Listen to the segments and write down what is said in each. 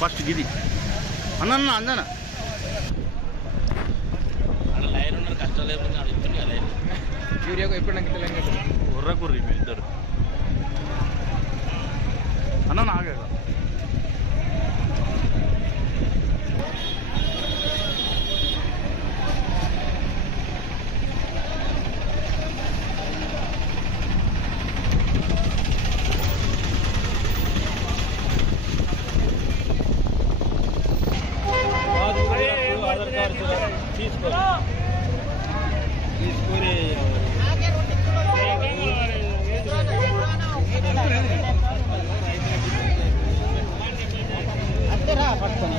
First గిది అన్న అందన line ఉన్నారు కష్టం లేకుండా ఇస్తుంది లైన్ యూరియాకు ఎప్పుడు ఉర్ర కుర్రి మీరు ఇద్దరు అన్న నాగా తీసుకొని అంతేరా పట్టుకొని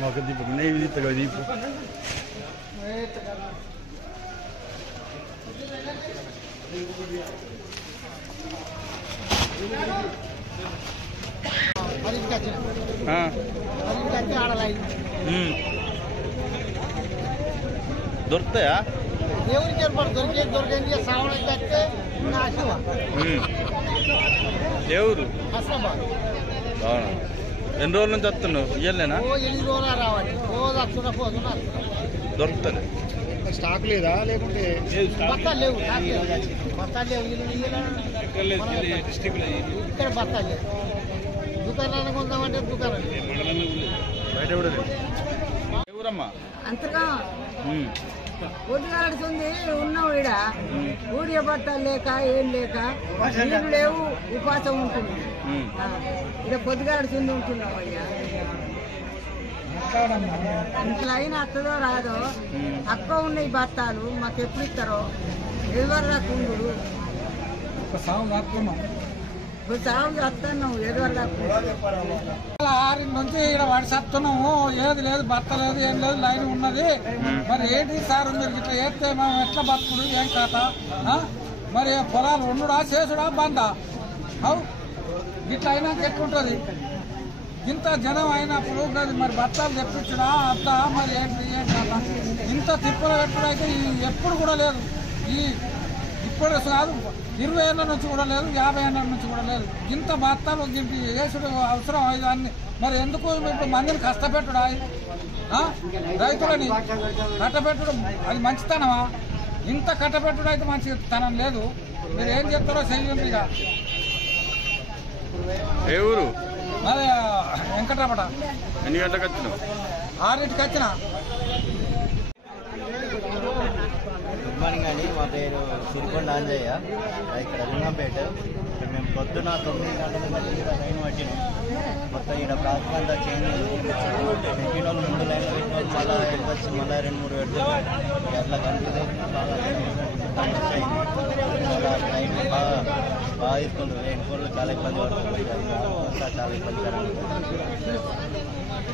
Mau ke Dipuk, ini di Tegal Dipuk. దొరుకుతాయా దేవునికి ఏర్పాటు దొరికేది శ్రావణ కట్టే దేవుడు అవునా ఎన్ని రోజుల నుంచి వస్తున్నావు ఇయ్యలేనా 8 రోజులు రావాలి రోజు వస్తున్నా పోతున్నా దొరుకుతుంది స్టాక్ లేదా లేకుంటే బత్తాలు లేవు బత్తాలు లేవు ఇక్కడ బత్తాలు లేవు దుకాణానికి ఉందామంటే దుకాణం బయట కూడా ఎవరమ్మా అంతగా పొద్దుగాడుతుంది ఉన్నావు ఈడ ఊడియ బత్తాలు లేక ఏం లేక నీళ్ళు లేవు ఉపాసం ఉంటుంది ఇక పొద్దుగాడుతుంది ఉంటున్నావు అయ్యా ఇంట్లో అయినా అత్తదో రాదో అక్క ఉన్నాయి బత్తాలు మాకు ఎప్పుడు ఇస్తారో ఎదువరగా కుండు సాగు చేస్తున్నావు ఎదువరగా 6 నుంచి ఇక్కడ వాడి చెప్తున్నాము ఏది లేదు బత్త లేదు ఏం లేదు లైన్ ఉన్నది మరి ఏంటి సార్ మీరు ఇట్లా వేస్తే మనం ఎట్లా బతుకుడు ఏం కాత మరి పొలాలు ఉండుడా చేసుడా బందా అవు ఇట్లా అయినాక ఎట్లుంటుంది ఇంత జనం అయినప్పుడు మరి బత్తాలు తెప్పించుడా అంతా మరి ఏంటి ఏం కాత ఇంత తిప్పలు పెట్టుడైతే ఎప్పుడు కూడా లేదు ఇప్పుడు కాదు 20 ఏళ్ళ నుంచి కూడా లేదు 50 ఏళ్ళ నుంచి కూడా లేదు ఇంత బత్తాలు వేసుడు అవసరం ఇవన్నీ మరి ఎందుకు ఇప్పుడు మందిని కష్టపెట్టుడా రైతులని కట్టపెట్టడం అది మంచితనమా ఇంత కట్టపెట్టుడు అయితే మంచితనం లేదు మీరు ఏం చెప్తారో చెయ్యండి ఇక ఏ ఊరు మరి వెంకటరమణ ఎన్ని గంటలకు వచ్చినావు 6ంటికి వచ్చిన గుడ్ మార్నింగ్ అండి మా పేరు సిరికొండ ఆంజయ్య ఇక్కడ లింగంపేట మేము పొద్దున 9 గంటల నుంచి ఇక్కడ లైన్ పట్టినాం మొత్తం ఇక్కడ ప్రాసెస్ అంతా చేంజ్ పెట్టిన వాళ్ళు 3 లైన్లు పెట్టిన మళ్ళీ వెళ్ళొచ్చి మళ్ళీ 2-3 పెడతారు అట్లా కనిపిస్తే బాగా సమస్య అయింది లైన్ బాగా బాగా తీసుకుంటారు. ఎండుకోళ్ళు చాలా ఇబ్బంది పడుతుంది, చాలా ఇబ్బందికరంగా ఉంటుంది.